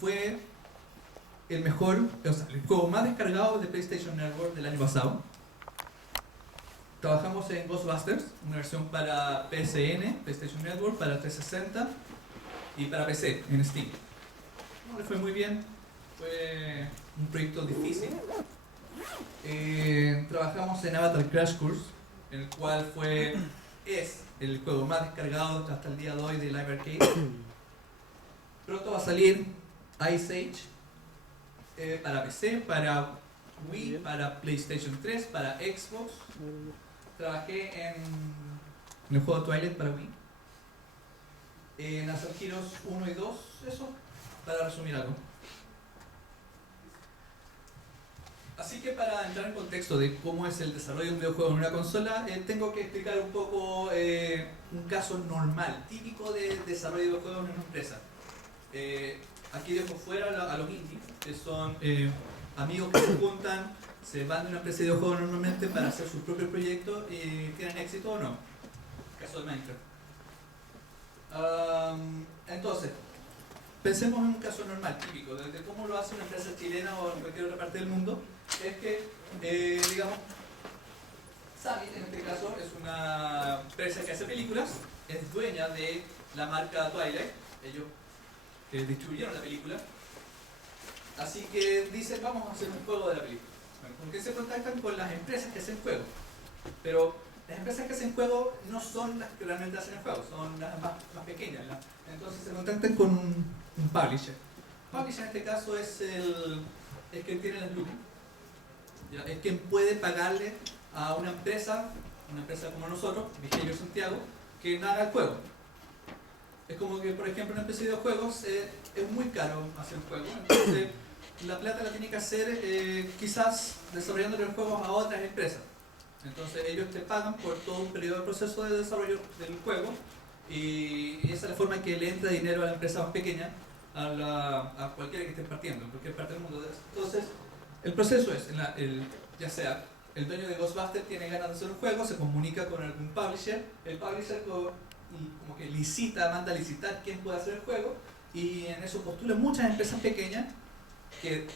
Fue el mejor, o sea, el juego más descargado de PlayStation Network del año pasado. Trabajamos en Ghostbusters, una versión para PSN, PlayStation Network, para 360 y para PC, en Steam. No le fue muy bien, fue un proyecto difícil. Trabajamos en Avatar Crash Course, el cual es el juego más descargado hasta el día de hoy de Live Arcade. Pronto va a salir Ice Age para PC, para Wii, para PlayStation 3, para Xbox. Trabajé en el juego Twilight para Wii, en Assault Heroes 1 y 2, eso, para resumir algo. Así que para entrar en contexto de cómo es el desarrollo de un videojuego en una consola, tengo que explicar un poco un caso normal, típico de desarrollo de videojuegos en una empresa. Aquí dejo fuera a los indies, que son amigos que se juntan, se van de una empresa de videojuegos normalmente para hacer sus propios proyectos y tienen éxito o no. Caso de Minecraft. Entonces, pensemos en un caso normal, típico, de cómo lo hace una empresa chilena o en cualquier otra parte del mundo. Es que, digamos, Summit en este caso es una empresa que hace películas, es dueña de la marca Twilight, ellos distribuyeron la película, así que dicen vamos a hacer un juego de la película. Bueno, ¿con qué se contactan? Con las empresas que hacen juegos, pero las empresas que hacen juegos no son las que realmente hacen el juego, son las más pequeñas, entonces se contactan con un publisher. Publisher en este caso es que tiene las lucas, es quien puede pagarle a una empresa como nosotros, Behavior Santiago, que haga el juego. Es como que, por ejemplo, una empresa de videojuegos es muy caro hacer un juego, entonces la plata la tiene que hacer quizás desarrollando los juegos a otras empresas. Entonces ellos te pagan por todo un periodo de proceso de desarrollo del juego y esa es la forma en que le entra dinero a la empresa más pequeña, a cualquiera que esté partiendo, en cualquier parte del mundo. Entonces el proceso es, ya sea el dueño de Ghostbusters tiene ganas de hacer un juego, se comunica con algún publisher, el publisher como que manda a licitar quién puede hacer el juego y en eso postulan muchas empresas pequeñas que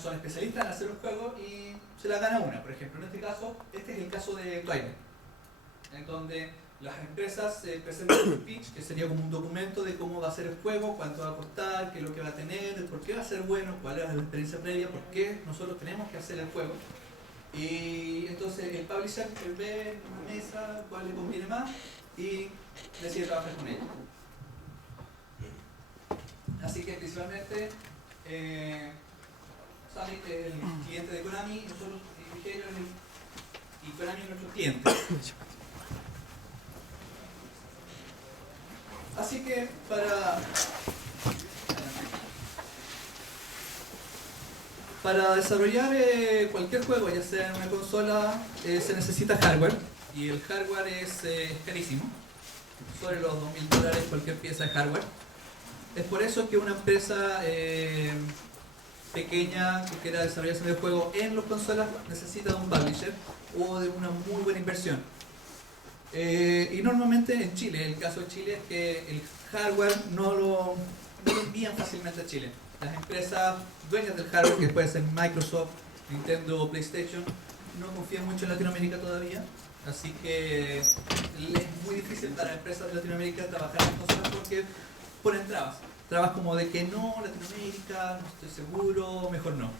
son especialistas en hacer un juego y se la gana una, por ejemplo. En este caso, este es el caso de Twilight, en donde las empresas presentan un pitch, que sería como un documento de cómo va a ser el juego, cuánto va a costar, qué es lo que va a tener, por qué va a ser bueno, cuál es la experiencia previa, por qué nosotros tenemos que hacer el juego. Y entonces el publisher ve en una mesa cuál le conviene más y decide trabajar con ella. Así que principalmente Summit es el cliente de Konami, nosotros y Konami es nuestro cliente. Así que para desarrollar cualquier juego, ya sea en una consola, se necesita hardware y el hardware es carísimo, sobre los $2000 cualquier pieza de hardware. Es por eso que una empresa pequeña que quiera desarrollar ese juego en las consolas necesita de un publisher o de una muy buena inversión. Y normalmente en Chile, el caso de Chile es que el hardware no lo envían fácilmente a Chile. Las empresas dueñas del hardware, que puede ser Microsoft, Nintendo o PlayStation, no confían mucho en Latinoamérica todavía, así que es muy difícil para empresas de Latinoamérica trabajar en consolas porque ponen trabas como de que no, Latinoamérica, no estoy seguro, mejor no.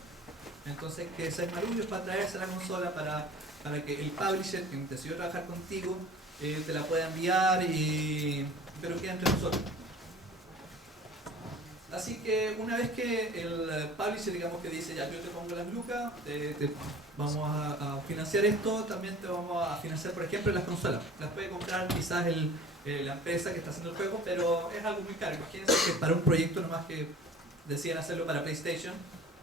Entonces que ser marullos para traerse la consola para que el publisher que decidió trabajar contigo te la pueda enviar, pero queda entre nosotros. Así que una vez que el publisher, digamos, que dice ya yo te pongo las lucas, vamos a financiar esto, también te vamos a financiar, por ejemplo, las consolas. Las puede comprar quizás la empresa que está haciendo el juego, pero es algo muy caro. Imagínense que para un proyecto nomás que deciden hacerlo para PlayStation,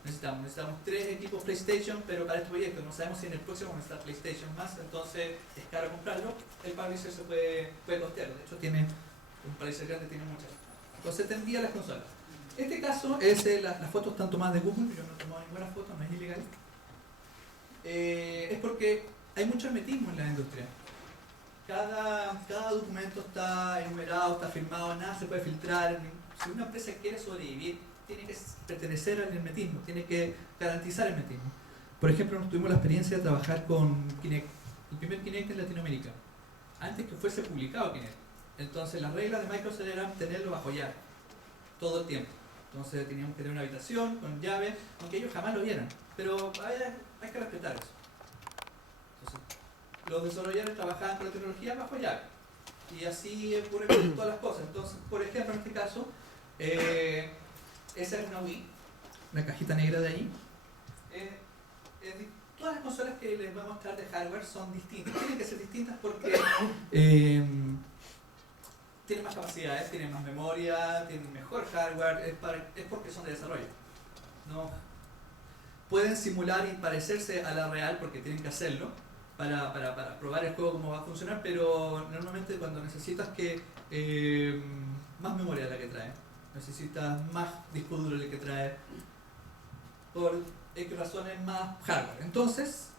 necesitamos 3 equipos PlayStation, pero para este proyecto no sabemos si en el próximo vamos a estar PlayStation más, entonces es caro comprarlo. El publisher se puede costear, de hecho un publisher grande tiene muchas. Entonces te envía las consolas. Este caso es, las fotos están tomadas de Google, yo no he tomado ninguna foto, no es ilegal. Es porque hay mucho hermetismo en la industria. Cada documento está enumerado, está firmado, nada se puede filtrar. Si una empresa quiere sobrevivir, tiene que pertenecer al hermetismo, tiene que garantizar el hermetismo. Por ejemplo, nos tuvimos la experiencia de trabajar con Kinect, el primer Kinect en Latinoamérica, antes que fuese publicado Kinect. Entonces las reglas de Microsoft eran tenerlo bajo llave, todo el tiempo. Entonces teníamos que tener una habitación con llave, aunque ellos jamás lo vieran. Pero hay que respetar eso. Entonces, los desarrolladores trabajaban con la tecnología bajo llave. Y así ocurre con todas las cosas. Entonces, por ejemplo, en este caso, esa es una Wii, la cajita negra de ahí. Todas las consolas que les voy a mostrar de hardware son distintas. Tienen que ser distintas porque tienen más capacidades, tienen más memoria, tienen mejor hardware, es porque son de desarrollo. No pueden simular y parecerse a la real porque tienen que hacerlo para probar el juego cómo va a funcionar, pero normalmente cuando necesitas que más memoria de la que trae, necesitas más disco duro de la que trae, por X razones más hardware. Entonces,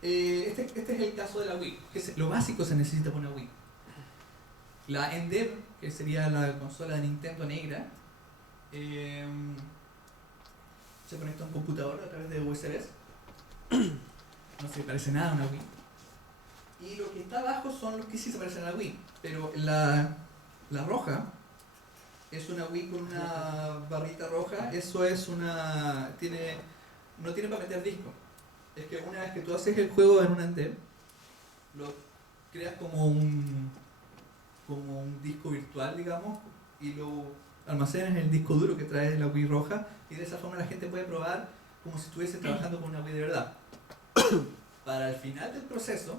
este es el caso de la Wii, que lo básico se necesita para una Wii. La Endeavor, que sería la consola de Nintendo negra, se conecta a un computador a través de USBs. No se parece nada a una Wii. Y lo que está abajo son los que sí se parecen a la Wii. Pero la roja es una Wii con una barrita roja. Eso es no tiene para meter disco. Es que una vez que tú haces el juego en un Endeavor, lo creas como un disco virtual, digamos, y lo almacenas en el disco duro que trae la Wii roja, y de esa forma la gente puede probar como si estuviese trabajando con una Wii de verdad. Para el final del proceso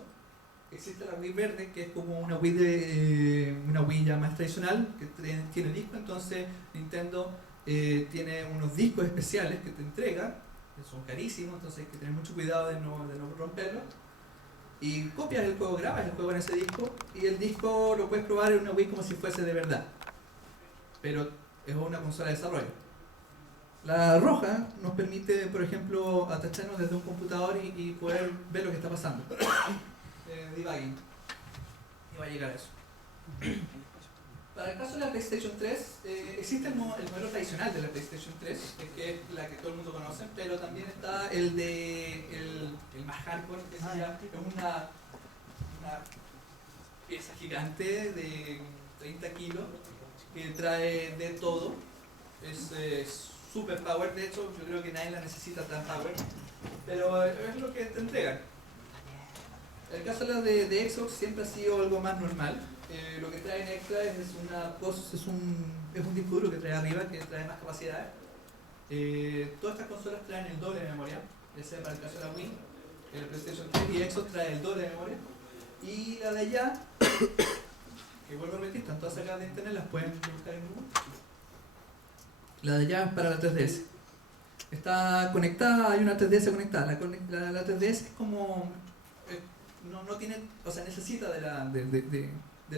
existe la Wii verde, que es como una Wii ya más tradicional, que tiene disco. Entonces Nintendo tiene unos discos especiales que te entrega, que son carísimos, entonces hay que tener mucho cuidado de no romperlo. Y copias el juego, grabas el juego en ese disco, y el disco lo puedes probar en una Wii como si fuese de verdad. Pero es una consola de desarrollo. La roja nos permite, por ejemplo, atacharnos desde un computador y poder ver lo que está pasando. Debugging. Y va a llegar a eso. Para el caso de la PlayStation 3, existe el modelo tradicional de la PlayStation 3, que es la que todo el mundo conoce, pero también está el más hardcore, que sería una pieza gigante de 30 kilos que trae de todo. Es super power, de hecho yo creo que nadie la necesita tan power, pero es lo que te entregan. El caso de la Xbox siempre ha sido algo más normal. Lo que trae en extra es un disco duro que trae arriba, que trae más capacidades. Todas estas consolas traen el doble de memoria, ya sea para el caso de la Wii, el PlayStation 3 y Xbox trae el doble de memoria. Y la de allá, que vuelvo a repetir, están todas sacadas de internet, las pueden buscar en Google. La de allá es para la 3DS. Está conectada, hay una 3DS conectada. La 3DS es como... no tiene, o sea, necesita de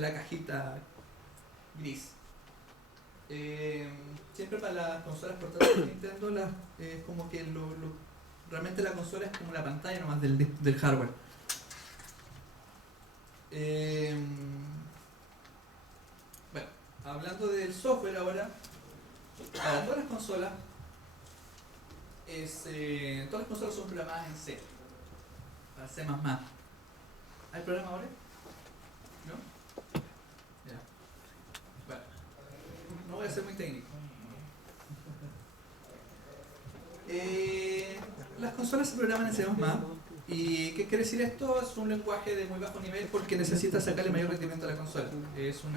la cajita gris. Siempre para las consolas portátiles de Nintendo es como que realmente la consola es como la pantalla nomás del hardware. Bueno, hablando del software ahora, para todas las consolas son programadas en C, para C++. ¿Hay problema ahora? ¿No? Ya. Bueno, no voy a ser muy técnico. Las consolas se programan en C++. ¿Y qué quiere decir esto? Es un lenguaje de muy bajo nivel porque necesita sacarle mayor rendimiento a la consola. Es un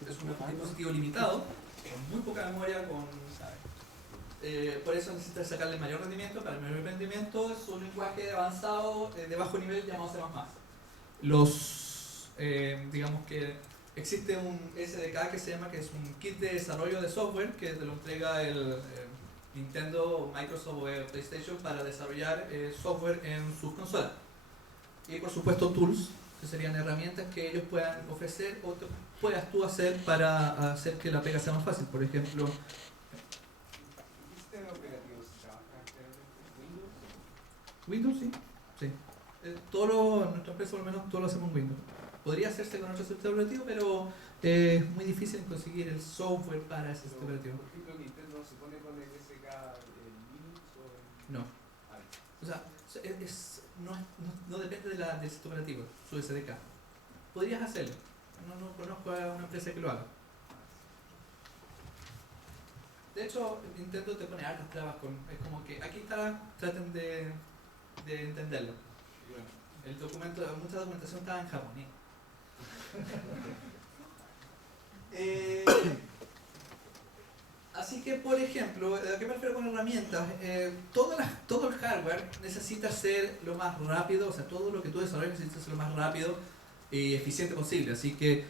dispositivo limitado, con muy poca memoria, por eso necesita sacarle mayor rendimiento. Para el mayor rendimiento es un lenguaje avanzado de bajo nivel llamado C++. Digamos que existe un SDK que es un kit de desarrollo de software que te lo entrega el Nintendo, Microsoft o PlayStation para desarrollar software en sus consolas. Y por supuesto tools, que serían herramientas que ellos puedan ofrecer o puedas tú hacer para hacer que la pega sea más fácil. Por ejemplo, Windows, sí. Nuestra empresa por lo menos todo lo hacemos en Windows. Podría hacerse con otro sistema operativo, pero es muy difícil conseguir el software para ese sistema operativo. Por ejemplo, Nintendo hace No. O sea, no depende del sistema operativo, su SDK. Podrías hacerlo. No conozco a una empresa que lo haga. De hecho, Nintendo te pone hartas trabas es como que aquí está, traten de entenderlo. Y bueno, mucha documentación está en japonés. Así que, por ejemplo, ¿a qué me refiero con herramientas? Todo el hardware necesita ser lo más rápido, o sea, todo lo que tú desarrollas necesita ser lo más rápido y eficiente posible. Así que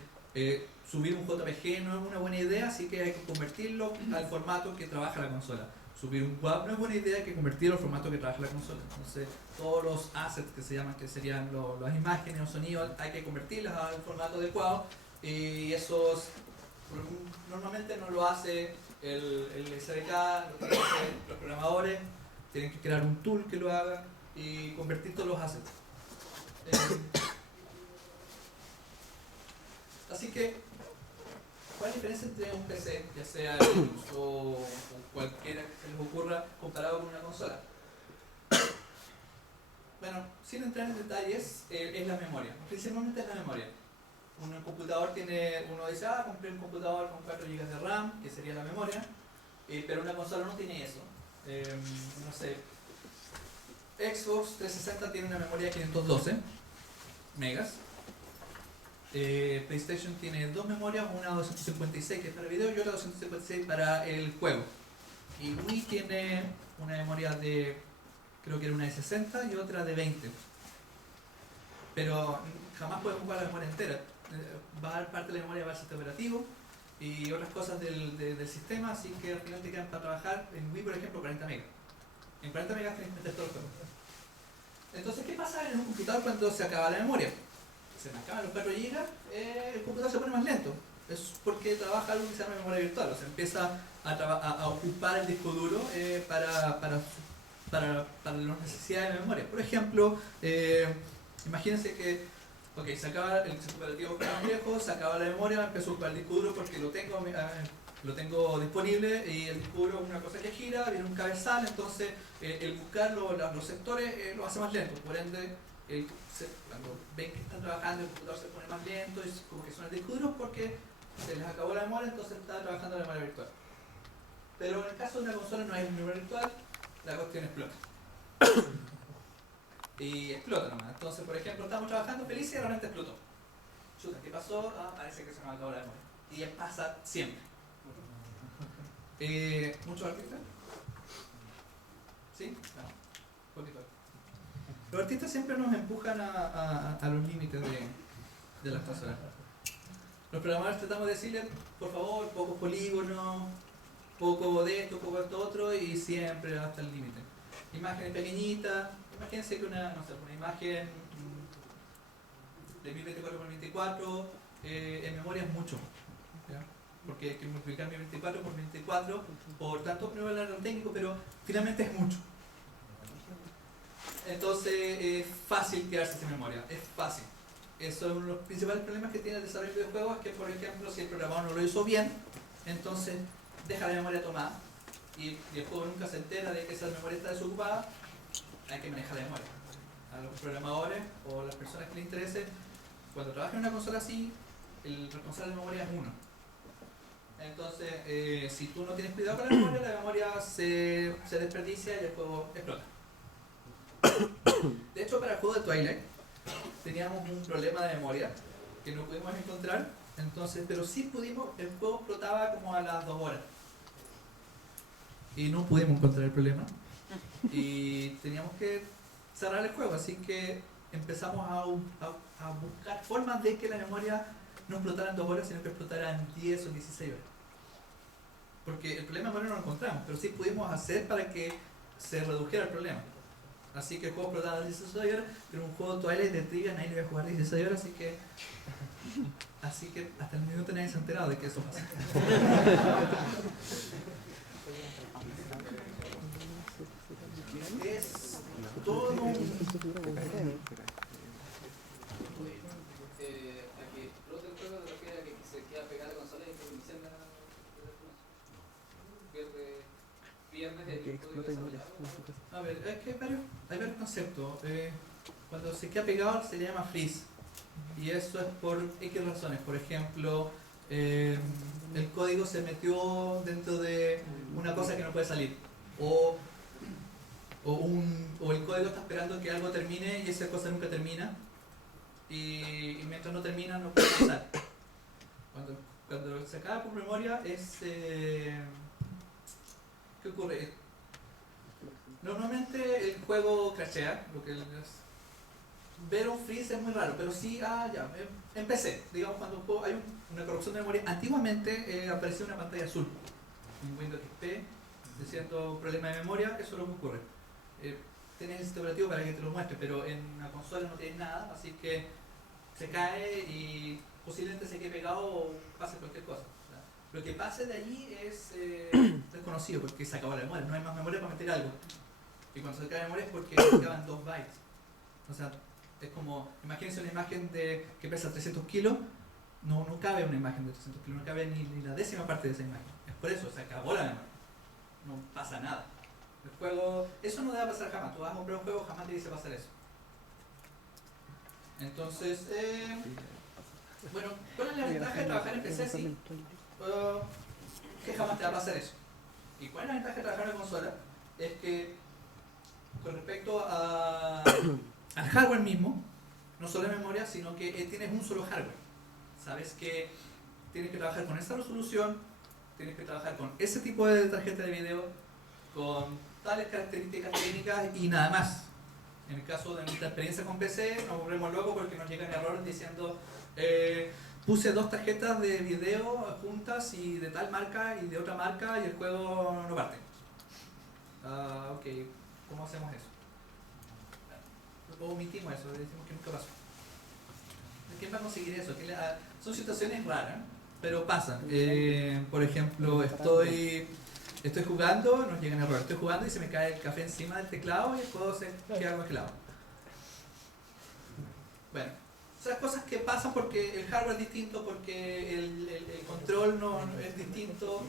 subir un JPG no es una buena idea, así que hay que convertirlo al formato que trabaja la consola. Subir un WAV no es buena idea, hay que convertirlo al formato que trabaja la consola. Entonces, todos los assets que se llaman, que serían las imágenes o sonidos, hay que convertirlas al formato adecuado y esos normalmente no lo hace el SDK, los programadores tienen que crear un tool que lo haga y convertir todos los assets. Así que, ¿cuál es la diferencia entre un PC, ya sea Linux o cualquiera que se les ocurra, comparado con una consola? Bueno, sin entrar en detalles, es la memoria. Principalmente es la memoria. Un computador uno dice, compré un computador con 4 GB de RAM, que sería la memoria, pero una consola no tiene eso. No sé, Xbox 360 tiene una memoria de 512 megas. PlayStation tiene dos memorias, una 256 que es para video y otra 256 para el juego. Y Wii tiene una memoria creo que era una de 60 y otra de 20. Pero jamás puedes ocupar la memoria entera. Parte de la memoria va al sistema operativo y otras cosas del sistema, así que al final te quedan para trabajar en Wii, por ejemplo, 40 megas. En 40 megas tienes que meter todo el juego. Entonces, ¿qué pasa en un computador cuando se acaba la memoria? Se me acaban los 4 GB, el computador se pone más lento. Es porque trabaja algo que se llama memoria virtual, o sea, empieza a ocupar el disco duro para las necesidades de memoria. Por ejemplo, imagínense que se acaba el sistema operativo más viejo, se acaba la memoria, empezó a ocupar el disco duro porque lo tengo disponible y el disco duro es una cosa que gira, viene un cabezal, entonces el buscar los sectores lo hace más lento, por ende cuando ven que están trabajando el computador se pone más lento y como que son el disco duro porque se les acabó la memoria, entonces está trabajando la memoria virtual. Pero en el caso de una consola no hay memoria virtual, la cuestión explota. Y explota nomás. Entonces, por ejemplo, estamos trabajando felices y de repente explotó. Chuta, ¿qué pasó? Parece que se me acabó la memoria. Y pasa siempre. ¿Muchos artistas? ¿Sí? No. Poquito. Los artistas siempre nos empujan a los límites de las consolas. Los programadores tratamos de decirles, por favor, pocos polígonos, poco de esto, poco de esto otro, y siempre hasta el límite. Imágenes pequeñitas, imagínense que una imagen de 1024x1024 en memoria es mucho, ¿ya? Porque hay que multiplicar 1024 por 1024, por tanto no voy a hablar técnico, pero finalmente es mucho. Entonces es fácil quedarse sin memoria, es fácil. Eso es uno de los principales problemas que tiene el desarrollo de videojuegos, es que por ejemplo si el programador no lo hizo bien, entonces deja la memoria tomada y el juego nunca se entera de que esa memoria está desocupada. Hay que manejar la memoria. A los programadores o las personas que les interese, cuando trabajan en una consola así, el responsable de memoria es uno. Entonces, si tú no tienes cuidado con la memoria se desperdicia y el juego explota. De hecho, para el juego de Twilight teníamos un problema de memoria que no pudimos encontrar, entonces, pero sí pudimos, el juego explotaba como a las 2 horas. Y no pudimos encontrar el problema. Y teníamos que cerrar el juego, así que empezamos a buscar formas de que la memoria no explotara en 2 horas, sino que explotara en 10 o 16 horas. Porque el problema de memoria no lo encontramos, pero sí pudimos hacer para que se redujera el problema. Así que el juego explotaba en 16 horas, pero un juego Twilight de Trigger nadie lo iba a jugar 16 horas, así que hasta el minuto nadie se ha enterado de que eso pasa. Es todo un... a que explote el juego te refiere a que se queda pegada la consola y que inicia pierde pierdes el Que código explota y muere desarrollado. en su casa. A ver, es que hay varios conceptos. Cuando se queda pegado se le llama freeze. Y eso es por X razones. Por ejemplo, el código se metió dentro de una cosa que no puede salir. O el código está esperando que algo termine y esa cosa nunca termina. Y mientras no termina no puede avanzar. Cuando se acaba por memoria es... ¿qué ocurre? Normalmente el juego crashea, lo que ver un freeze es muy raro, pero sí, en PC, digamos cuando un juego hay una corrupción de memoria, antiguamente aparecía una pantalla azul en Windows XP diciendo problema de memoria, eso es lo que ocurre. Tienes el sistema operativo para que te lo muestre, pero en la consola no tienes nada, así que se cae y posiblemente se quede pegado o pase cualquier cosa. Lo que pase de allí es desconocido porque se acabó la memoria, no hay más memoria para meter algo. Y cuando se cae la memoria es porque quedan 2 bytes. O sea, es como, imagínense una imagen que pesa 300 kilos, no cabe una imagen de 300 kilos, no cabe ni la décima parte de esa imagen. Es por eso, se acabó la memoria. No pasa nada. El juego, eso no debe pasar jamás. Tú vas a comprar un juego, jamás te dice pasar eso. Entonces, bueno, ¿cuál es la ventaja de trabajar en PC? Sí, que jamás te va a pasar eso. ¿Y cuál es la ventaja de trabajar en consola? Es que con respecto al hardware mismo, no solo en memoria, sino que tienes un solo hardware. Sabes que tienes que trabajar con esa resolución, tienes que trabajar con ese tipo de tarjeta de video, con tales características técnicas y nada más. En el caso de nuestra experiencia con PC, nos volvemos locos porque nos llegan errores diciendo puse 2 tarjetas de video juntas y de tal marca y de otra marca y el juego no parte. Ok, ¿cómo hacemos eso? Omitimos eso, decimos que nunca pasó. ¿Quién va a conseguir eso? Son situaciones raras, pero pasan. Por ejemplo, estoy jugando, nos llegan errores. Estoy jugando y se me cae el café encima del teclado y el juego se queda congelado. Bueno, esas cosas que pasan porque el hardware es distinto, porque el control no es distinto,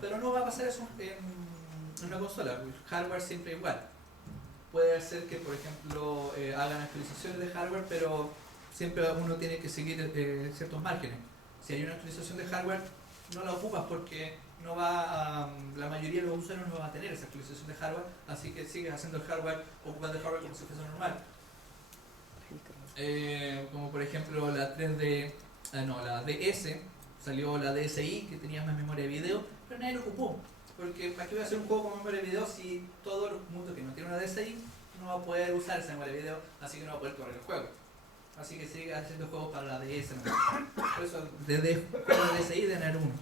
pero no va a pasar eso en una consola. El hardware siempre es igual. Puede ser que, por ejemplo, hagan actualizaciones de hardware, pero siempre uno tiene que seguir ciertos márgenes. Si hay una actualización de hardware, no la ocupas porque no va la mayoría de los usuarios no va a tener esa actualización de hardware, así que sigues haciendo el hardware, ocupando el hardware como si fuese normal. Como por ejemplo la 3D, la DS, salió la DSi que tenía más memoria de video, pero nadie lo ocupó. Porque ¿para qué voy a hacer un juego con memoria de video si todo el mundo que no tiene una DSi no va a poder usar esa memoria de video, así que no va a poder correr el juego? Así que sigue haciendo juegos para la DS. Por eso, desde la DSi de tener uno.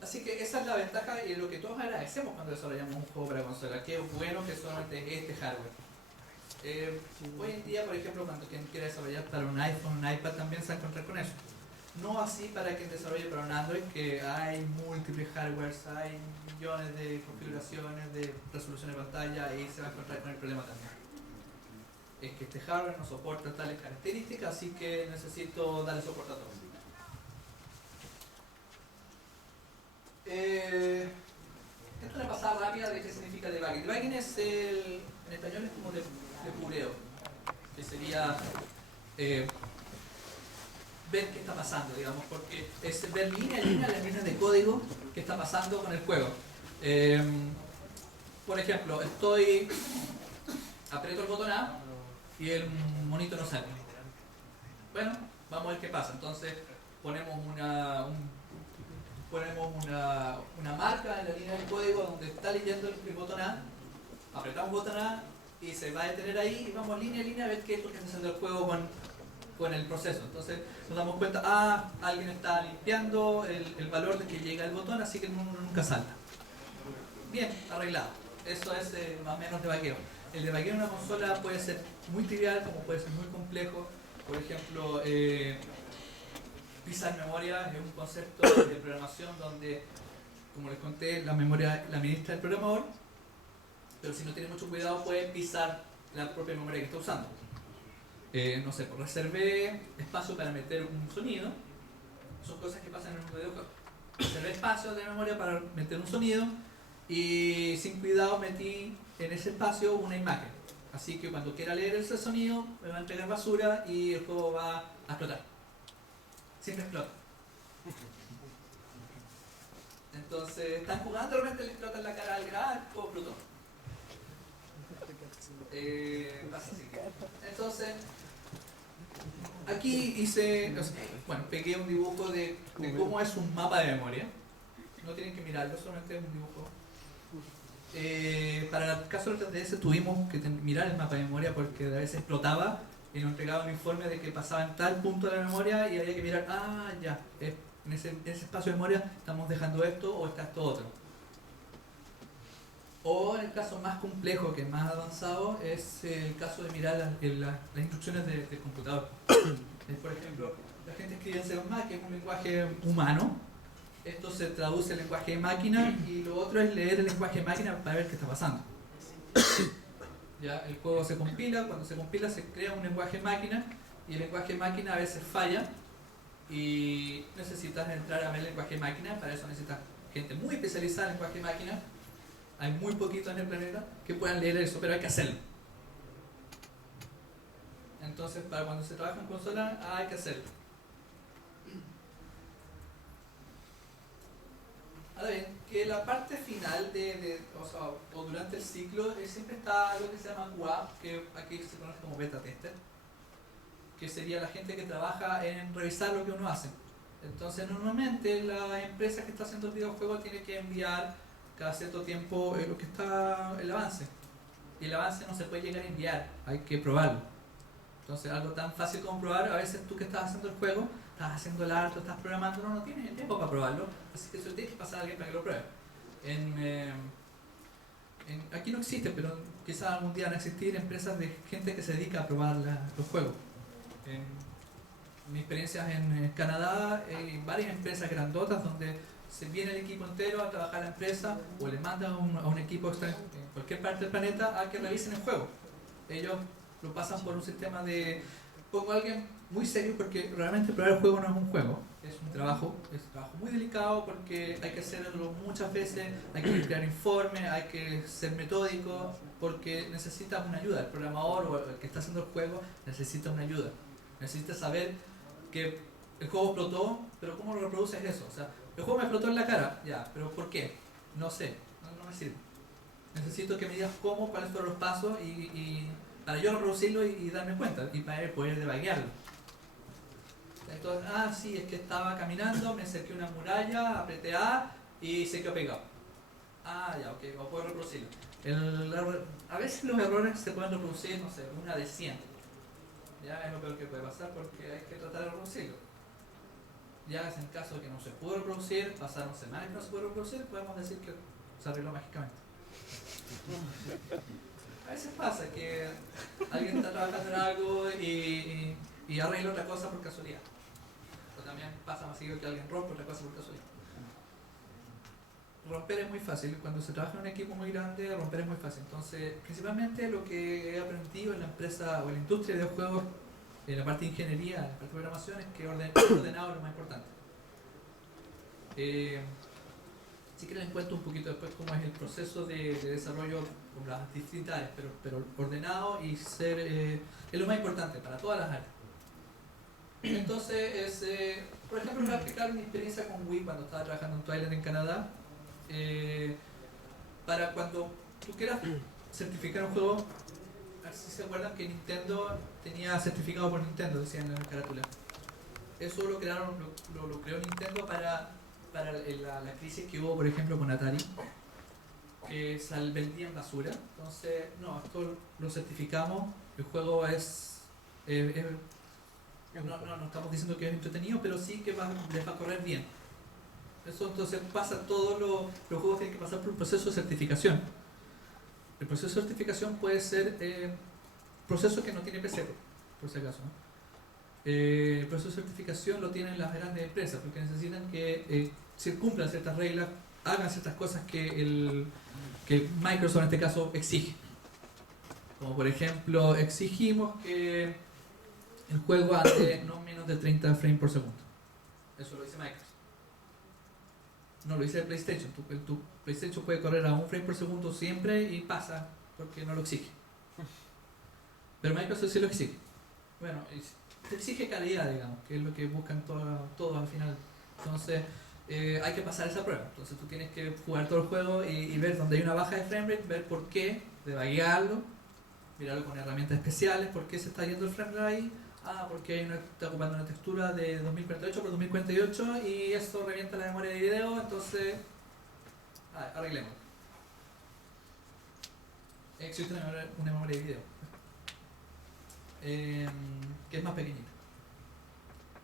Así que esa es la ventaja y lo que todos agradecemos cuando desarrollamos un juego para consola. Qué bueno que solamente este hardware. Hoy en día, por ejemplo, cuando quien quiera desarrollar para un iPhone, un iPad también se va a encontrar con eso. No así para quien desarrolle para un Android, que hay múltiples hardwares, hay millones de configuraciones, de resolución de pantalla y se va a encontrar con el problema también. Es que este hardware no soporta tales características, así que necesito darle soporte a todo. Esta es una pasada rápida de qué significa debugging. Debugging es en español es como de pureo, que sería ver qué está pasando, digamos, porque es ver línea a línea las líneas de código que está pasando con el juego. Por ejemplo, aprieto el botón A y el monito no sale. Bueno, vamos a ver qué pasa. Entonces ponemos una marca en la línea del código donde está leyendo el botón A, apretamos botón A y se va a detener ahí y vamos línea a línea a ver qué es lo que está haciendo el juego con el proceso. Entonces nos damos cuenta, alguien está limpiando el valor de que llega el botón, así que el número nunca salta. Bien, arreglado. Eso es más o menos debugueo. El debugueo en una consola puede ser muy trivial como puede ser muy complejo. Por ejemplo, pisar memoria es un concepto de programación donde, como les conté, la memoria la administra el programador, pero si no tiene mucho cuidado puede pisar la propia memoria que está usando. No sé, reservé espacio para meter un sonido, son cosas que pasan en un videojuego. reservé espacio de memoria para meter un sonido y sin cuidado metí en ese espacio una imagen. Así que cuando quiera leer ese sonido me va a entregar basura y el juego va a explotar. Siempre explota. Entonces están jugando, de repente le explota en la cara al juego explotó. Pasa así. Entonces, aquí hice, bueno, pegué un dibujo de cómo es un mapa de memoria. No tienen que mirarlo, solamente es un dibujo. Para el caso del 3DS tuvimos que mirar el mapa de memoria porque a veces explotaba y nos entregaba un informe de que pasaba en tal punto de la memoria y había que mirar, ya, en ese espacio de memoria estamos dejando esto o está esto otro. O en el caso más complejo, que es más avanzado, es el caso de mirar las instrucciones del computador. Por ejemplo, la gente escribe en C++, que es un lenguaje humano. Esto se traduce en lenguaje de máquina y lo otro es leer el lenguaje de máquina para ver qué está pasando. Ya, el juego se compila, cuando se compila se crea un lenguaje de máquina y el lenguaje de máquina a veces falla y necesitas entrar a ver el lenguaje de máquina. Para eso necesitas gente muy especializada en lenguaje de máquina. Hay muy poquitos en el planeta que puedan leer eso, pero hay que hacerlo. Entonces, para cuando se trabaja en consola, hay que hacerlo. Ahora bien, que la parte final o durante el ciclo siempre está algo que se llama QA, que aquí se conoce como beta tester, que sería la gente que trabaja en revisar lo que uno hace. Entonces, normalmente la empresa que está haciendo el videojuego tiene que enviar cada cierto tiempo lo que está el avance. Y el avance no se puede llegar a enviar, hay que probarlo. Entonces, algo tan fácil como probar, a veces tú que estás haciendo el juego, estás haciendo el arte, estás programando, no tienes el tiempo para probarlo, así que eso tienes que pasar a alguien para que lo pruebe. Aquí no existe, pero quizás algún día van a existir empresas de gente que se dedica a probar los juegos. En mis experiencias en Canadá, hay varias empresas grandotas donde se viene el equipo entero a trabajar a la empresa o le mandan a un equipo extra en cualquier parte del planeta a que revisen el juego. Ellos lo pasan por un sistema de... Pongo a alguien muy serio porque realmente probar el juego no es un juego, es un trabajo muy delicado porque hay que hacerlo muchas veces, hay que crear informes, hay que ser metódico porque necesitas una ayuda. El programador o el que está haciendo el juego necesita una ayuda. Necesita saber que el juego explotó, pero ¿cómo lo reproduces eso? O sea, el juego me explotó en la cara, ya, pero ¿por qué? No sé, no me sirve. Necesito que me digas cómo, cuáles fueron los pasos y para yo reproducirlo y darme cuenta y para poder debaguearlo. Entonces, sí, es que estaba caminando, me acerqué a una muralla, apreté A y se quedó pegado. Ya, ok, voy a poder reproducirlo. A veces los errores se pueden reproducir, no sé, una de 100. Ya es lo peor que puede pasar porque hay que tratar de reproducirlo. Ya es en caso de que no se pudo reproducir, pasaron semanas que no se pudo reproducir, podemos decir que se arregló mágicamente. A veces pasa que alguien está trabajando en algo y arregla otra cosa por casualidad. O también pasa más seguido que alguien rompe otra cosa por casualidad. Romper es muy fácil. Cuando se trabaja en un equipo muy grande, romper es muy fácil. Entonces, principalmente lo que he aprendido en la empresa o en la industria de videojuegos, en la parte de ingeniería, en la parte de programación, es que ordenado es lo más importante. Si quieren les cuento un poquito después cómo es el proceso de desarrollo con las distintas áreas, pero ordenado y ser es lo más importante para todas las áreas. Entonces, por ejemplo, voy a explicar mi experiencia con Wii cuando estaba trabajando en Twilight en Canadá. Para cuando tú quieras certificar un juego, a ver si se acuerdan que Nintendo tenía certificado por Nintendo, decía en la carátula. Eso lo creó Nintendo para la crisis que hubo, por ejemplo, con Atari, que vendían basura. Entonces, no, esto lo certificamos, el juego no estamos diciendo que es entretenido, pero sí que les va a correr bien. Eso entonces pasa, todos los juegos tienen que pasar por un proceso de certificación. El proceso de certificación puede ser proceso que no tiene PC, por si acaso, ¿no? El proceso de certificación lo tienen las grandes empresas porque necesitan que se cumplan ciertas reglas, hagan ciertas cosas que Microsoft en este caso exige. Como por ejemplo, exigimos que el juego ande no menos de 30 frames por segundo. Eso lo dice Microsoft. no lo dice el PlayStation. Tu PlayStation puede correr a 1 frame por segundo siempre y pasa porque no lo exige. Pero Microsoft sí lo exige. Bueno, te exige calidad, digamos, que es lo que buscan todos al final. Entonces, hay que pasar esa prueba. Entonces, tú tienes que jugar todo el juego y ver dónde hay una baja de frame rate, ver por qué, debuguearlo, mirarlo con herramientas especiales, por qué se está yendo el frame rate ahí. Porque está ocupando una textura de 2048 por 2048 y eso revienta la memoria de video, entonces arreglemos. Existe una memoria de video que es más pequeñita.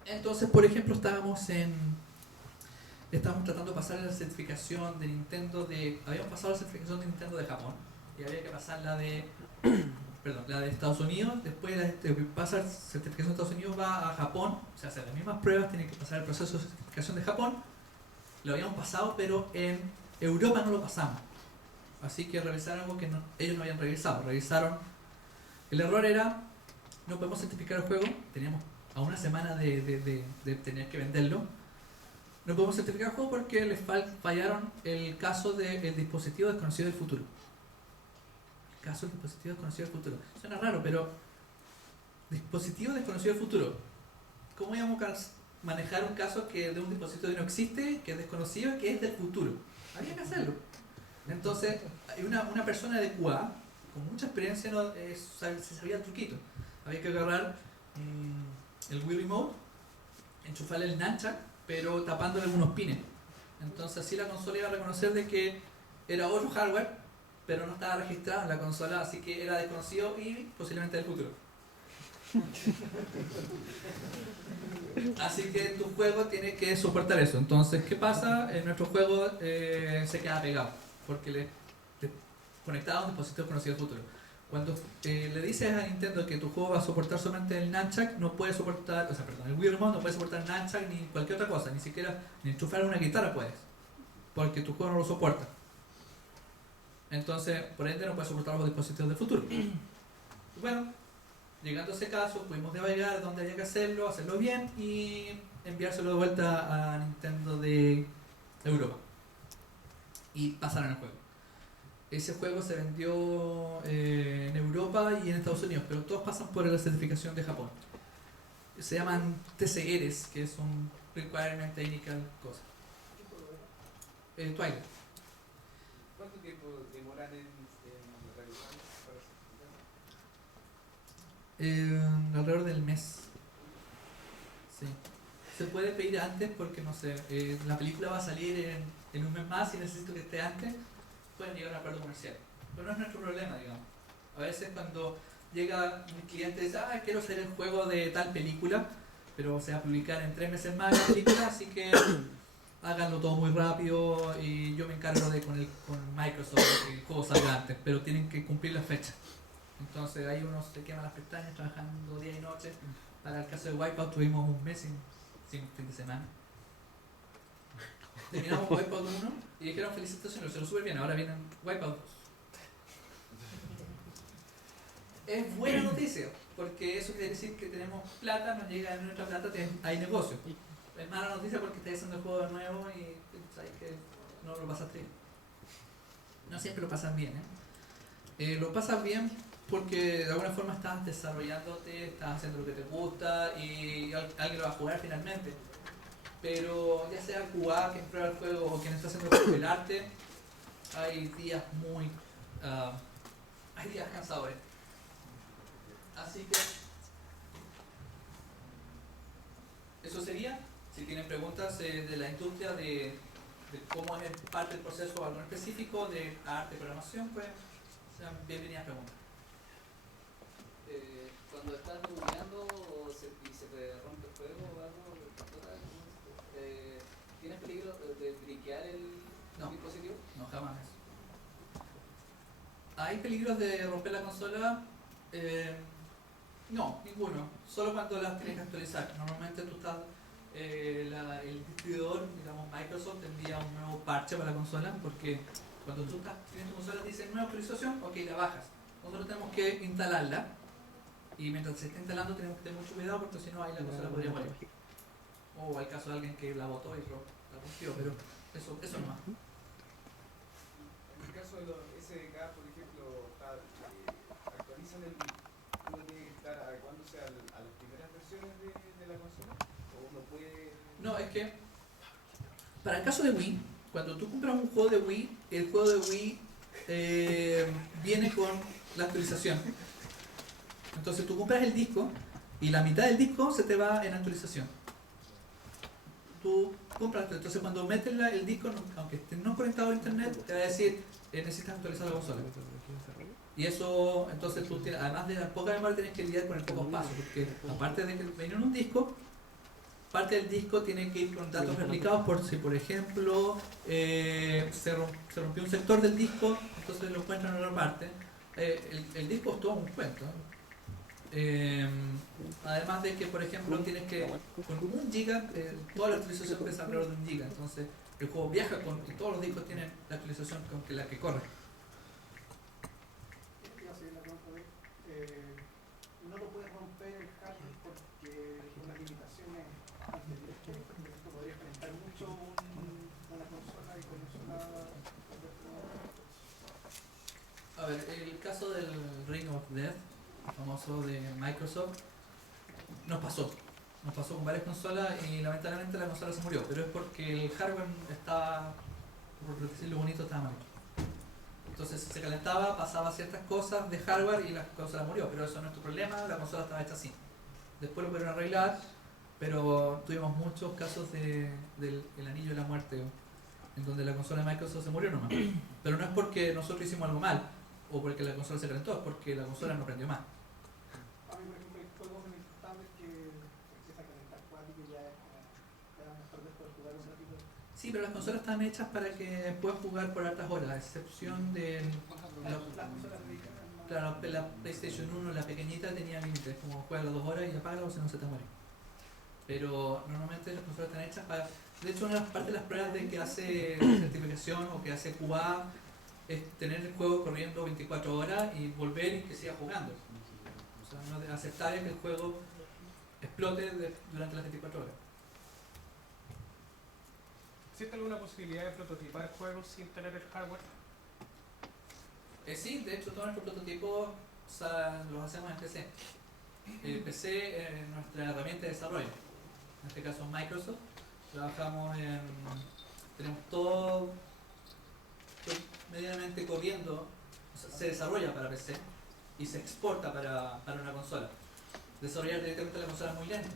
Entonces, por ejemplo, estábamos tratando de pasar la certificación de Nintendo habíamos pasado la certificación de Nintendo de Japón y había que pasar la de Estados Unidos. Después de pasar certificación de Estados Unidos va a Japón, o sea, hacer las mismas pruebas, tiene que pasar el proceso de certificación de Japón. Lo habíamos pasado, pero en Europa no lo pasamos. Así que revisaron algo que ellos no habían revisado. Revisaron, el error era, no podemos certificar el juego, teníamos a una semana de tener que venderlo. No podemos certificar el juego porque les fallaron el caso del dispositivo desconocido del futuro. Caso del dispositivo desconocido del futuro. Suena raro, pero dispositivo desconocido del futuro. ¿Cómo íbamos a manejar un caso de un dispositivo que no existe, que es desconocido y que es del futuro? Había que hacerlo. Entonces, una persona de QA, con mucha experiencia, se sabía el truquito. Había que agarrar el Wii Remote, enchufarle el nunchuck, pero tapándole algunos pines. Entonces así la consola iba a reconocer de que era otro hardware, pero no estaba registrado en la consola, así que era desconocido y posiblemente del futuro. Así que tu juego tiene que soportar eso. Entonces, ¿qué pasa? En nuestro juego se queda pegado, porque le conectado a un dispositivo conocido del futuro. Cuando le dices a Nintendo que tu juego va a soportar solamente el nunchuck, no puede soportar, el Wii Remote no puede soportar nunchuck ni cualquier otra cosa, ni siquiera ni enchufar una guitarra puedes, porque tu juego no lo soporta. Entonces, por ende, no puede soportar los dispositivos del futuro. Bueno, llegando a ese caso, pudimos debatir dónde había que hacerlo bien y enviárselo de vuelta a Nintendo de Europa. Y pasaron el juego. Ese juego se vendió en Europa y en Estados Unidos, pero todos pasan por la certificación de Japón. Se llaman TCRs, que es un Requirement Technical cosa. Twilight. ¿Cuánto tiempo demoran en realizar para certificar? Alrededor del mes. Sí. Se puede pedir antes porque, no sé, la película va a salir en un mes más y necesito que esté antes. Pueden llegar a un acuerdo comercial. Pero no es nuestro problema, digamos. A veces cuando llega un cliente y dice, quiero hacer el juego de tal película, pero se va a publicar en 3 meses más la película, así que háganlo todo muy rápido y yo me encargo con Microsoft que el juego salga antes, pero tienen que cumplir las fechas. Entonces ahí uno se quema las pestañas trabajando día y noche. Para el caso de Wipeout tuvimos un mes sin fin de semana. Terminamos Wipeout 1 y dijeron felicitaciones, se lo súper bien, ahora vienen Wipeout 2. Es buena noticia, porque eso quiere decir que tenemos plata, nos llega nuestra plata, hay negocio. Es mala noticia porque estás haciendo el juego de nuevo y sabes que no lo pasaste bien. No siempre lo pasan bien, lo pasas bien porque de alguna forma estás desarrollándote, estás haciendo lo que te gusta y alguien lo va a jugar finalmente. Pero ya sea QA, quien prueba el juego o quien está haciendo el arte, hay días hay días cansadores. Así que eso sería. Si tienen preguntas de la industria de cómo es parte del proceso o algo específico de arte y programación, pues sean bienvenidas preguntas. Cuando estás bugueando y se te rompe el juego o algo, ¿tienes peligro de briquear el dispositivo? No, jamás. ¿Hay peligros de romper la consola? No, ninguno. Solo cuando las tienes que actualizar. Normalmente tú estás, el distribuidor, digamos Microsoft, te envía un nuevo parche para la consola, porque cuando tú tienes tu consola te dice nueva actualización, ok, la bajas. Nosotros tenemos que instalarla y mientras se está instalando tenemos que tener mucho cuidado porque si no ahí la consola podría morir. O hay caso de alguien que la botó y la rompió, pero Eso nomás. En el caso de los SDK, por ejemplo, actualizan el disco. ¿Uno tiene que estar adecuándose a las primeras versiones de la consola? ¿O uno puede...? No, es que para el caso de Wii, cuando tú compras un juego de Wii, el juego de Wii viene con la actualización. Entonces tú compras el disco y la mitad del disco se te va en actualización. Tú compras, entonces cuando metes el disco, aunque esté no conectado a internet, te va a decir necesitas actualizar la consola. Y eso, entonces tú tienes, además de la poca memoria, tienes que lidiar con el pocos pasos, porque aparte de que viene en un disco, parte del disco tiene que ir con datos replicados por si, por ejemplo, se rompió un sector del disco, entonces lo encuentran en otra parte. El disco es todo un cuento. Además de que, por ejemplo, tienes que, con 1 giga, toda la actualización pesa alrededor de 1 giga, entonces el juego viaja y todos los discos tienen la actualización con la que corre. No lo puedes romper el hardware porque por las limitaciones anteriores que esto podría calentar mucho una consola y con eso A ver, el caso del Ring of Death, famoso de Microsoft, nos pasó con varias consolas y lamentablemente la consola se murió, pero es porque el hardware estaba, por decirlo bonito, estaba mal. Entonces se calentaba, pasaba ciertas cosas de hardware y la consola murió, pero eso no es nuestro problema, la consola estaba hecha así. Después lo pudieron arreglar, pero tuvimos muchos casos del anillo de la muerte, en donde la consola de Microsoft se murió nomás. Pero no es porque nosotros hicimos algo mal, o porque la consola se calentó, es porque la consola no prendió más. a mí, por ejemplo, hay juegos en el tablet que se empieza a calentar cuadro y ya es mejor después jugar un ratito. Sí, pero las consolas están hechas para que puedas jugar por altas horas, a excepción de Las consolas dedicadas claro, la PlayStation 1, la pequeñita, tenía límites, como juegas las 2 horas y apagas o si no se te muere. Pero normalmente las consolas están hechas para... De hecho, una de las partes de las pruebas de que hace certificación o que hace QA es tener el juego corriendo 24 horas y volver y que siga jugando. O sea, no es aceptable que el juego explote durante las 24 horas. ¿Existe alguna posibilidad de prototipar juegos sin tener el hardware? Sí, de hecho todos nuestros prototipos los hacemos en PC. El PC es nuestra herramienta de desarrollo. En este caso Microsoft. Tenemos todo medianamente corriendo, o sea, se desarrolla para PC y se exporta para una consola. Desarrollar directamente la consola es muy lento,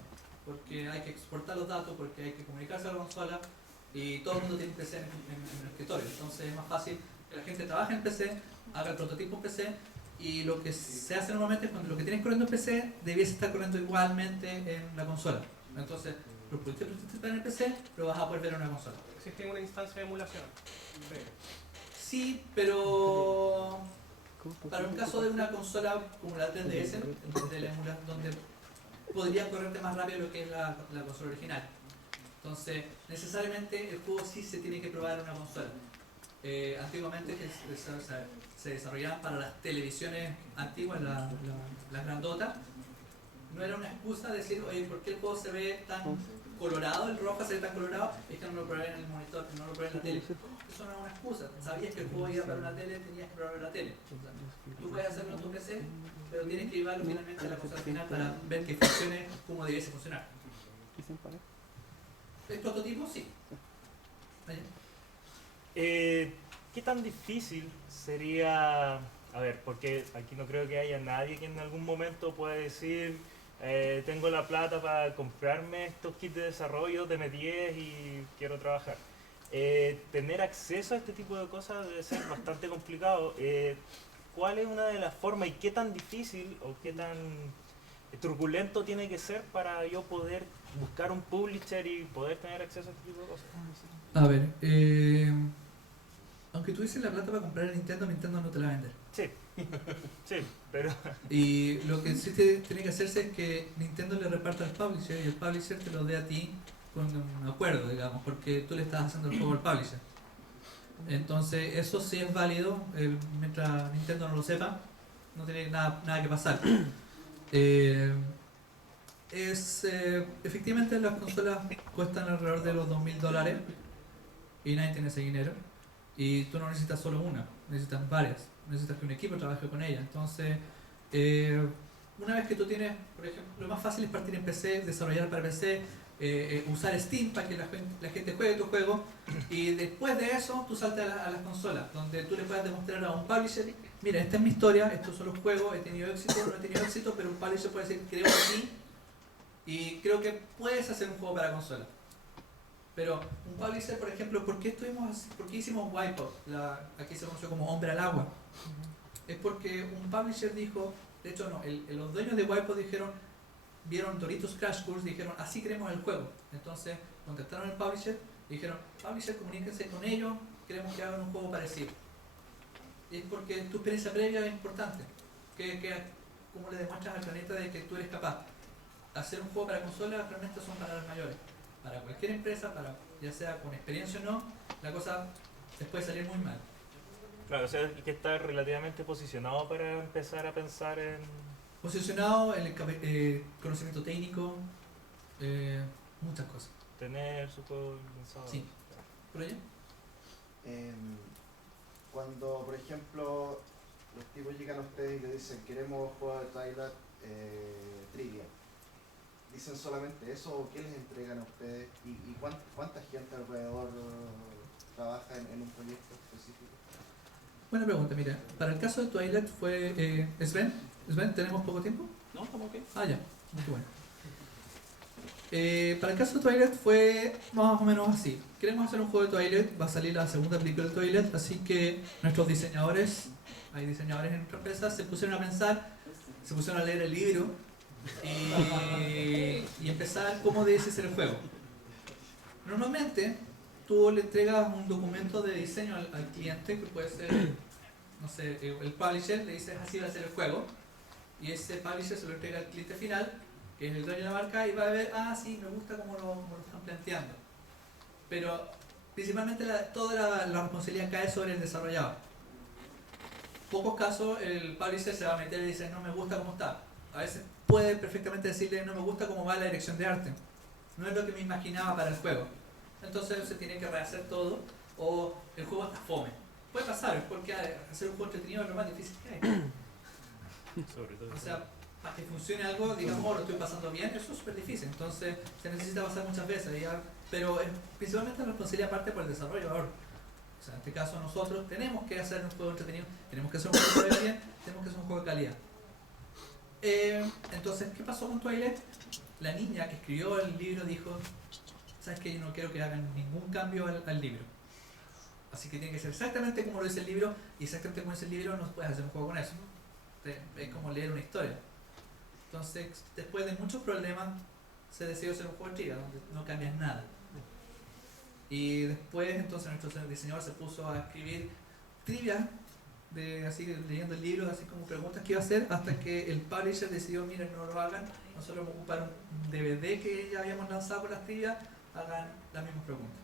porque hay que exportar los datos, porque hay que comunicarse a la consola y todo el mundo tiene PC en el escritorio. Entonces es más fácil que la gente trabaje en PC, haga el prototipo en PC y lo que se hace normalmente es cuando lo que tienes corriendo en PC debiese estar corriendo igualmente en la consola. Entonces lo pudiste prototipar en el PC, lo vas a poder ver en una consola. ¿Existe una instancia de emulación? Sí, pero para un caso de una consola como la 3DS, donde podría correrte más rápido lo que es la consola original. Entonces, necesariamente el juego sí se tiene que probar en una consola. Antiguamente se desarrollaban para las televisiones antiguas, las grandotas. No era una excusa decir, oye, ¿por qué el juego se ve tan colorado, el rojo se ve tan colorado? Es que no lo probé en el monitor, no lo probé en la tele. Eso no es una excusa. Sabías que el juego iba para una tele, tenías que probarlo en la tele. O sea, tú puedes hacerlo en tu PC, pero tienes que llevarlo finalmente a la consola final para ver que funcione como debiese funcionar. ¿El prototipo? Sí. ¿Qué tan difícil sería, a ver, porque aquí no creo que haya nadie que en algún momento pueda decir tengo la plata para comprarme estos kits de desarrollo de M10 y quiero trabajar? Tener acceso a este tipo de cosas debe ser bastante complicado. ¿Cuál es una de las formas y qué tan difícil o qué tan turbulento tiene que ser para yo poder buscar un publisher y poder tener acceso a este tipo de cosas? A ver, aunque tuviese la plata para comprar el Nintendo no te la va a vender. Sí, sí, pero... Y lo que sí tiene que hacerse es que Nintendo le reparta al publisher y el publisher te lo dé a ti con un acuerdo, digamos, porque tú le estás haciendo el juego al publisher. Entonces, eso sí es válido, mientras Nintendo no lo sepa, no tiene nada que pasar. Efectivamente las consolas cuestan alrededor de los $2000 y nadie tiene ese dinero. Y tú no necesitas solo una, necesitas varias. Necesitas que un equipo trabaje con ella. Entonces, una vez que tú tienes, por ejemplo, lo más fácil es partir en PC, desarrollar para PC, usar Steam para que la gente juegue tu juego, y después de eso tú saltas a las consolas, donde tú le puedas demostrar a un publisher, mira, esta es mi historia, estos son los juegos, he tenido éxito, no he tenido éxito, pero un publisher puede decir, creo en ti, y creo que puedes hacer un juego para consola. Pero un publisher, por ejemplo, ¿por qué hicimos Wipeout? Aquí se conoce como Hombre al Agua. Es porque un publisher dijo, de hecho no, los dueños de Wipeout vieron Doritos Crash Course, dijeron, así queremos el juego. Entonces contactaron al publisher y dijeron, publisher, comuníquense con ellos, queremos que hagan un juego parecido. Y es porque tu experiencia previa es importante. Como le demuestras al planeta de que tú eres capaz. Hacer un juego para consolas realmente son palabras mayores. Para cualquier empresa, ya sea con experiencia o no, la cosa les puede salir muy mal. Claro, o sea, hay que estar relativamente posicionado para empezar a pensar en... Posicionado, en el conocimiento técnico, muchas cosas. tener su juego pensado. Sí. ¿Por allá? Cuando, por ejemplo, los tipos llegan a ustedes y le dicen queremos juego de Twilight Trivia, ¿dicen solamente eso o qué les entregan a ustedes? ¿Y cuánta gente alrededor trabaja en un proyecto específico? Buena pregunta, mira. Para el caso de Twilight fue Sven. Sven, ¿tenemos poco tiempo? No, estamos ok. Ah, ya. Muy bueno. Para el caso de Twilight fue más o menos así. Queremos hacer un juego de Twilight, va a salir la segunda película de Twilight, así que nuestros diseñadores, hay diseñadores en nuestra empresa, se pusieron a pensar, se pusieron a leer el libro y empezar cómo debe ser el juego. Normalmente tú le entregas un documento de diseño al cliente, que puede ser, no sé, el publisher, le dices así va a ser el juego, y ese publisher se lo entrega al cliente final, que es el dueño de la marca, y va a ver, ah, sí, me gusta cómo lo están planteando. Pero principalmente toda la responsabilidad cae sobre el desarrollador. En pocos casos el publisher se va a meter y dice, no me gusta cómo está. A veces puede perfectamente decirle, no me gusta cómo va la dirección de arte. No es lo que me imaginaba para el juego. Entonces se tiene que rehacer todo, o el juego está fome. Puede pasar, porque hacer un juego entretenido es lo más difícil que hay. Sobre todo. O sea, para que funcione algo, digamos, lo estoy pasando bien, eso es súper difícil. Entonces, se necesita pasar muchas veces. Pero principalmente la responsabilidad parte por el desarrollador. O sea, en este caso, nosotros tenemos que hacer un juego entretenido, tenemos que hacer un juego que se vea bien, tenemos que hacer un juego de calidad. Entonces, ¿qué pasó con Twilight? La niña que escribió el libro dijo, ¿sabes qué? Yo no quiero que hagan ningún cambio al libro. Así que tiene que ser exactamente como lo dice el libro, y exactamente como dice el libro no puedes hacer un juego con eso. Es como leer una historia. Entonces, después de muchos problemas, se decidió hacer un juego de trivia, donde no cambias nada. Y después, entonces, nuestro diseñador se puso a escribir trivia, así leyendo el libro, así como preguntas que iba a hacer, hasta que el publisher decidió, miren, no lo hagan, nosotros vamos a ocupar un DVD que ya habíamos lanzado con las trivias, hagan las mismas preguntas.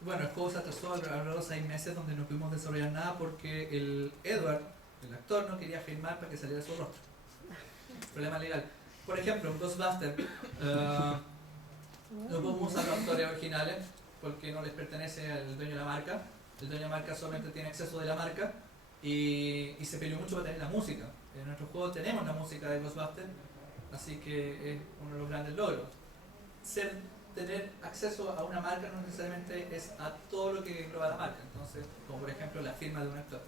Bueno, el juego se atrasó alrededor de 6 meses, donde no pudimos desarrollar nada porque el Edward, el actor, no quería firmar para que saliera su rostro. Problema legal. Por ejemplo, en Ghostbusters no podemos usar los actores originales porque no les pertenece al dueño de la marca. El dueño de la marca solamente tiene acceso de la marca y se peleó mucho para tener la música. En nuestro juego tenemos la música de Ghostbusters, así que es uno de los grandes logros. Tener acceso a una marca no necesariamente es a todo lo que engloba la marca. Entonces, como por ejemplo la firma de un actor.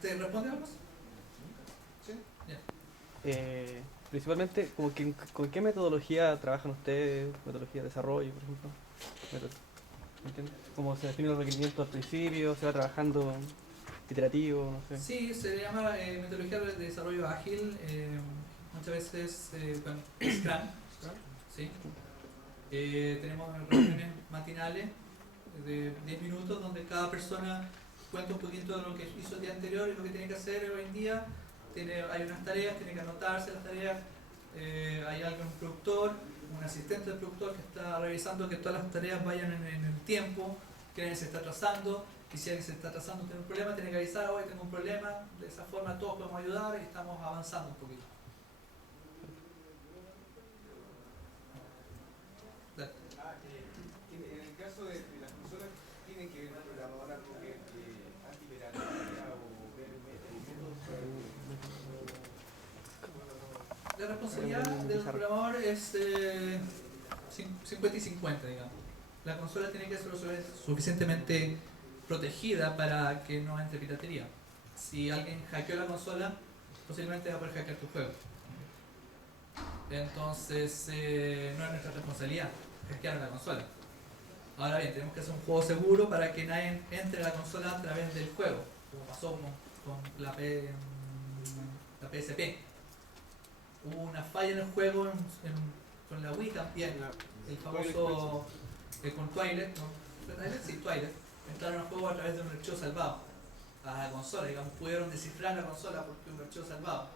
¿Te responde algo? Sí. Yeah. Principalmente, ¿con qué metodología trabajan ustedes? ¿Metodología de desarrollo, por ejemplo? ¿Me entiendes? ¿Cómo se definen los requerimientos al principio? ¿Se va trabajando iterativo? No sé. Sí, se llama metodología de desarrollo ágil. Muchas veces Scrum. ¿Sí? Tenemos reuniones matinales de 10 minutos donde cada persona cuenta un poquito de lo que hizo el día anterior y lo que tiene que hacer hoy en día. Hay unas tareas, tiene que anotarse las tareas. Hay algún productor, un asistente del productor que está revisando que todas las tareas vayan en el tiempo, que alguien se está atrasando, y si alguien se está atrasando tiene un problema, tiene que avisar, hoy tengo un problema. De esa forma todos podemos ayudar y estamos avanzando un poquito. caso de las consolas, ¿tiene que ver el programador algo que antipiratería o ver el método? La responsabilidad del programador es 50 y 50, digamos. La consola tiene que ser suficientemente protegida para que no entre piratería. Si alguien hackeó la consola, posiblemente va a poder hackear tu juego. Entonces, no es nuestra responsabilidad hackear la consola. Ahora bien, tenemos que hacer un juego seguro para que nadie entre a la consola a través del juego, como pasó con la PSP. Hubo una falla en el juego con la Wii también, el famoso con Twilight, ¿no? ¿Fue Twilight? Sí, Twilight. Entraron al juego a través de un archivo salvado a la consola, digamos, pudieron descifrar la consola porque un archivo salvado.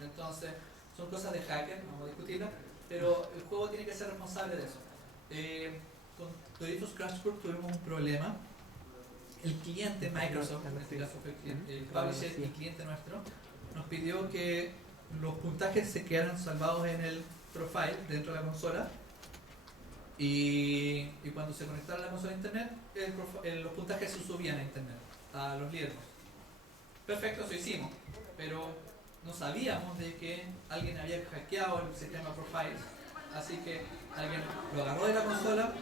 Entonces, son cosas de hacker, no vamos a discutirlas, pero el juego tiene que ser responsable de eso. Con Doritos Crash Course tuvimos un problema. El cliente Microsoft, en este caso fue el publisher y cliente nuestro, nos pidió que los puntajes se quedaran salvados en el profile dentro de la consola y cuando se conectara a la consola a internet, los puntajes se subían a internet, a los líderes. Perfecto, eso hicimos, pero no sabíamos de que alguien había hackeado el sistema Profiles, así que alguien lo agarró de la consola,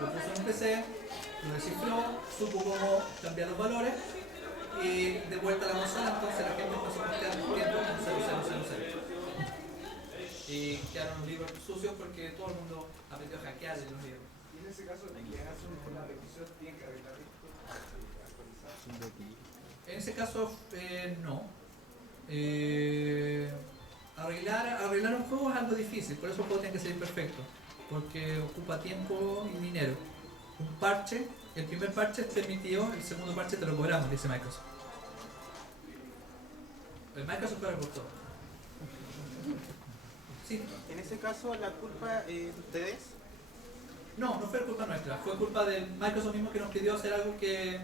lo puso en un PC, lo descifró, supo cómo cambiar los valores y de vuelta a la consola, entonces la gente empezó a quedar tiempo con 0000. Y quedaron los libros sucios porque todo el mundo aprendió a hackear de los libros. Y en ese caso, quien hace una petición tiene que arreglar esto, actualizar. En ese caso, no. Arreglar un juego es algo difícil, por eso el juego tiene que ser perfecto, porque ocupa tiempo y dinero. Un parche, el primer parche es permitido, el segundo parche te lo cobramos, dice Microsoft. El Microsoft cobra por todo. Sí. En ese caso, ¿la culpa de ustedes? No fue culpa nuestra, fue culpa de Microsoft mismo que nos pidió hacer algo que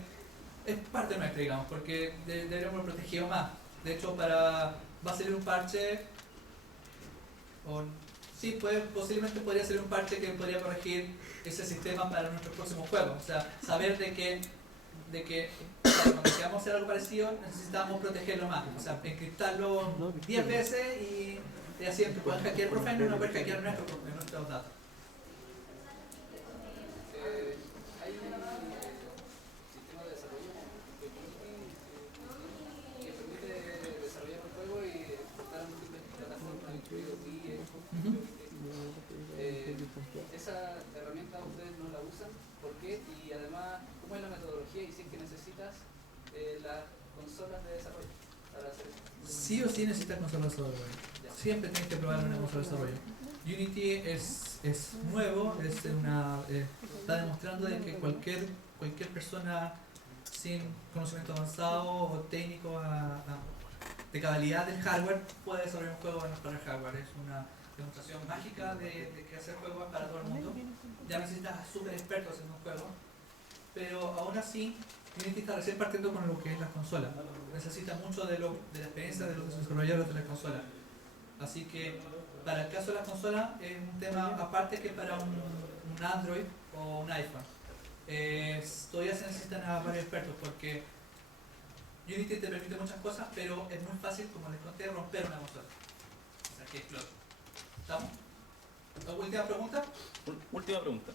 es parte nuestra, digamos, porque deberíamos haberlo protegido más. De hecho, va a salir un parche, posiblemente podría ser un parche que podría corregir ese sistema para nuestros próximos juegos. O sea, saber de que cuando queramos hacer algo parecido necesitamos protegerlo más. O sea, encriptarlo 10 veces y así pueden hackear el profile y no pueden hackear nuestros datos. Hay un sistema de desarrollo que permite desarrollar un juego y exportar a múltiples plataformas, incluido Wii. Esa herramienta ustedes no la usan, ¿por qué? Y además, ¿cómo es la metodología y si es que necesitas las consolas de desarrollo para hacer eso? Sí o sí necesitas consolas de desarrollo. Siempre tienes que probar una consola de desarrollo. Unity es nuevo, está demostrando de que cualquier persona sin conocimiento avanzado o técnico de cabalidad del hardware puede desarrollar un juego para el hardware. Es una demostración mágica de que hacer juegos es para todo el mundo. Ya necesitas a super expertos haciendo un juego, pero aún así Unity está recién partiendo con lo que es las consolas. Necesita mucho de la experiencia de los desarrolladores de las consolas. Así que para el caso de las consolas es un tema aparte que para un Android o un iPhone. Todavía se necesitan a varios expertos porque Unity te permite muchas cosas, pero es muy fácil, como les conté, romper una consola. O sea, que explota. ¿Estamos? ¿Última pregunta? Última pregunta.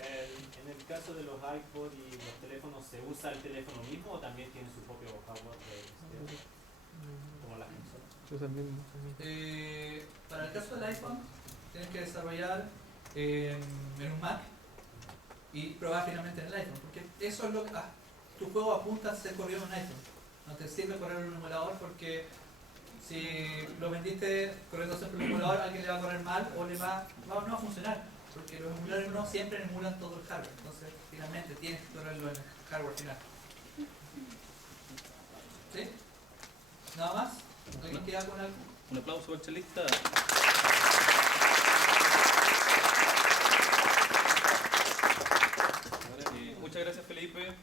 En el caso de los iPod y los teléfonos, ¿se usa el teléfono mismo o también tiene su propio hardware como las consolas? Para el caso del iPhone, tienes que desarrollar en un Mac y probar finalmente en el iPhone, porque eso es lo que tu juego apunta a ser corrido en un iPhone. No te sirve correr en un emulador porque si lo vendiste corriendo siempre en un emulador, alguien le va a correr mal o no va a funcionar, porque los emuladores no siempre emulan todo el hardware. Entonces, finalmente tienes que correrlo en el hardware final. ¿Sí? ¿Nada más? ¿Alguien queda con algo? Un aplauso al chelista. Muchas gracias, Felipe.